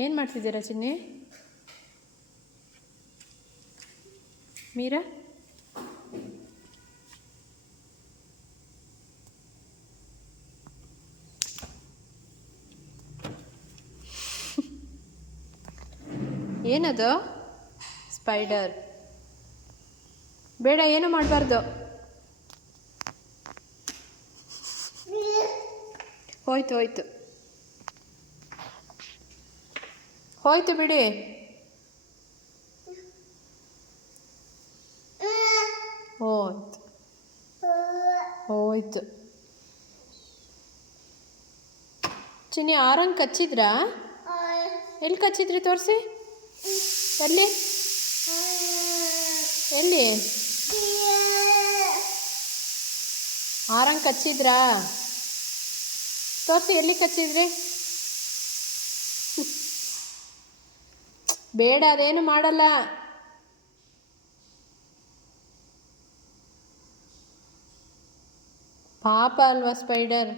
ಏನು ಮಾಡ್ತಿದ್ದೀರಾ ಚಿನ್ನಿ? ಮೀರಾ ಏನದು? ಸ್ಪೈಡರ್. ಬೇಡ, ಏನು ಮಾಡಬಾರ್ದು. ಹೋಯ್ತು ಹೋಯ್ತು ಹೋಯ್ತು ಬಿಡಿ. ಹೋಯ್ತು ಹೋಯ್ತು. ಚಿನ್ನಿ ಆರಂಗ್ ಕಚ್ಚಿದ್ರಾ? ಎಲ್ಲಿ ಕಚ್ಚಿದ್ರಿ ತೋರಿಸಿ. ಎಲ್ಲಿ ಎಲ್ಲಿ ಆರಂಗ್ ಕಚ್ಚಿದ್ರಾ? ತೋರಿಸಿ, ಎಲ್ಲಿ ಕಚ್ಚಿದ್ರಿ? ಬೇಡ, ಅದೇನು ಮಾಡಲ್ಲ. ಪಾಪ ಅಲ್ವಾ ಸ್ಪೈಡರ್.